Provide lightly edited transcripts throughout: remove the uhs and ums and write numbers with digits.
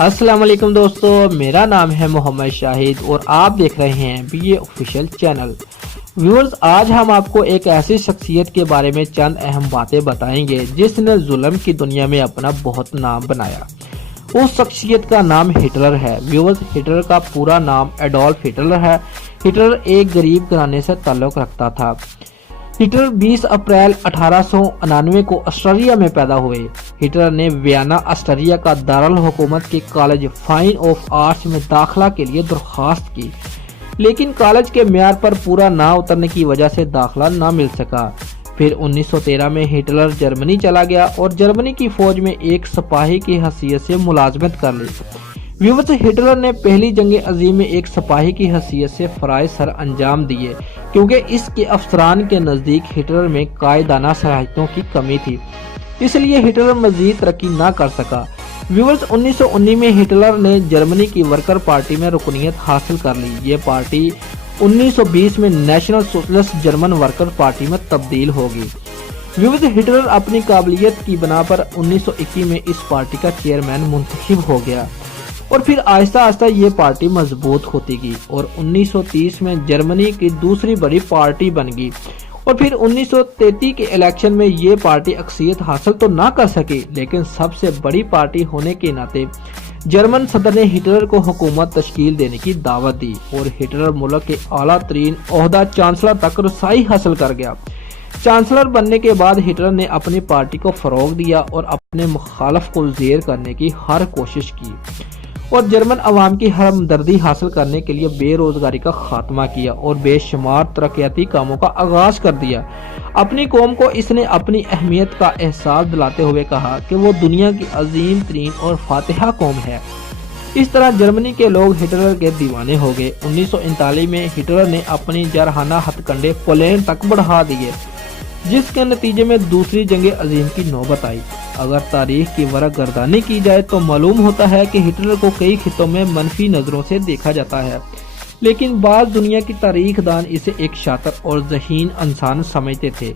السلام علیکم دوستو، میرا نام ہے محمد شاہد اور آپ دیکھ رہے ہیں BA آفیشیل چینل۔ ویورز، آج ہم آپ کو ایک ایسی شخصیت کے بارے میں چند اہم باتیں بتائیں گے جس نے ظلم کی دنیا میں اپنا بہت نام بنایا۔ اس شخصیت کا نام ہٹلر ہے۔ ویورز، ہٹلر کا پورا نام ایڈولف ہٹلر ہے۔ ہٹلر ایک غریب گھرانے سے تعلق رکھتا تھا۔ ہٹلر 20 اپریل 1899 کو آسٹریا میں پیدا ہوئے۔ ہٹلر نے ویانا آسٹریا کا دارالحکومت کے کالج فائن آف آرٹس میں داخلہ کے لیے درخواست کی، لیکن کالج کے معیار پر پورا نہ اترنے کی وجہ سے داخلہ نہ مل سکا۔ پھر 1913 میں ہٹلر جرمنی چلا گیا اور جرمنی کی فوج میں ایک سپاہی کی حیثیت سے ملازمت کر لی۔ ویورز، ہٹلر نے پہلی جنگ عظیم میں ایک سپاہی کی حیثیت سے فرائض سر انجام دیے کیونکہ اس کے افسران کے نزدیک ہٹلر میں قائدانہ صلاحیتوں کی کمی تھی، اس لیے ہٹلر مزید ترقی نہ کر سکا۔ ویورز، 1919 میں ہٹلر نے جرمنی کی ورکر پارٹی میں رکنیت حاصل کر لی۔ یہ پارٹی 1920 میں national socialist German worker party میں تبدیل ہوگی۔ ویورز، ہٹلر اپنی قابلیت کی بنا پر 1921 میں اس پارٹی کا چیئرمین منتخب ہو گیا اور پھر آہستہ آہستہ یہ پارٹی مضبوط ہوتی گئی اور 1930 میں جرمنی کی دوسری بڑی پارٹی بن گئی، اور پھر 1933 کے الیکشن میں یہ پارٹی اکثریت حاصل تو نہ کر سکی، لیکن سب سے بڑی پارٹی ہونے کے ناطے جرمن صدر نے ہٹلر کو حکومت تشکیل دینے کی دعوت دی اور ہٹلر ملک کے اعلیٰ ترین عہدہ چانسلر تک رسائی حاصل کر گیا۔ چانسلر بننے کے بعد ہٹلر نے اپنی پارٹی کو فروغ دیا اور اپنے مخالف کو زیر کرنے کی ہر کوشش کی اور جرمن عوام کی ہمدردی حاصل کرنے کے لیے بے روزگاری کا خاتمہ کیا اور بے شمار ترقیاتی کاموں کا آغاز کر دیا۔ اپنی قوم کو اس نے اپنی اہمیت کا احساس دلاتے ہوئے کہا کہ وہ دنیا کی عظیم ترین اور فاتحہ قوم ہے۔ اس طرح جرمنی کے لوگ ہٹلر کے دیوانے ہو گئے۔ 1939 میں ہٹلر نے اپنی جارحانہ ہتھ کنڈے پولینڈ تک بڑھا دیے، جس کے نتیجے میں دوسری جنگ عظیم کی نوبت آئی۔ اگر تاریخ کی ورق گردانی کی جائے تو معلوم ہوتا ہے کہ ہٹلر کو کئی خطوں میں منفی نظروں سے دیکھا جاتا ہے، لیکن بعض دنیا کی تاریخ دان اسے ایک شاطر اور ذہین انسان سمجھتے تھے۔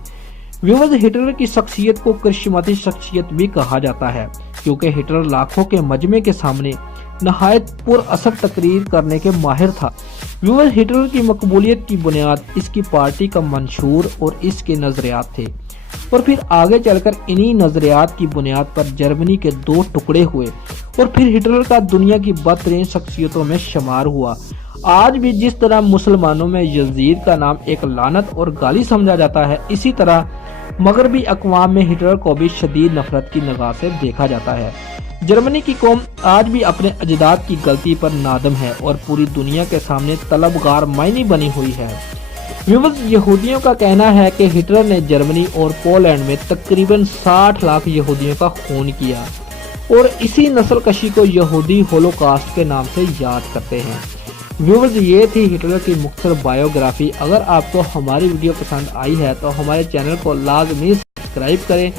ویورز، ہٹلر کی شخصیت کو کرشماتی شخصیت بھی کہا جاتا ہے کیونکہ ہٹلر لاکھوں کے مجمع کے سامنے نہایت پر اثر تقریر کرنے کے ماہر تھا۔ ویورز، ہٹلر کی مقبولیت کی بنیاد اس کی پارٹی کا منشور اور اس کے نظریات تھے، اور پھر آگے چل کر انہی نظریات کی بنیاد پر جرمنی کے دو ٹکڑے ہوئے اور پھر ہٹلر کا دنیا کی بدترین شخصیتوں میں شمار ہوا۔ آج بھی جس طرح مسلمانوں میں یزید کا نام ایک لعنت اور گالی سمجھا جاتا ہے، اسی طرح مغربی اقوام میں ہٹلر کو بھی شدید نفرت کی نگاہ سے دیکھا جاتا ہے۔ جرمنی کی قوم آج بھی اپنے اجداد کی غلطی پر نادم ہے اور پوری دنیا کے سامنے طلبگار معنی بنی ہوئی ہے۔ ویورز، یہودیوں کا کہنا ہے کہ ہٹلر نے جرمنی اور پولینڈ میں تقریباً 60 لاکھ یہودیوں کا خون کیا اور اسی نسل کشی کو یہودی ہولوکاسٹ کے نام سے یاد کرتے ہیں۔ ویورز، یہ تھی ہٹلر کی مختصر بائیوگرافی۔ اگر آپ کو ہماری ویڈیو پسند آئی ہے تو ہمارے چینل کو لازمی سبسکرائب کریں۔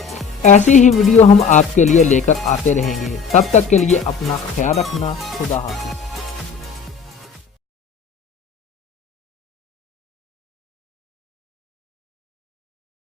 ایسی ہی ویڈیو ہم آپ کے لیے لے کر آتے رہیں گے۔ تب تک کے لیے اپنا خیال رکھنا۔ خدا حافظ۔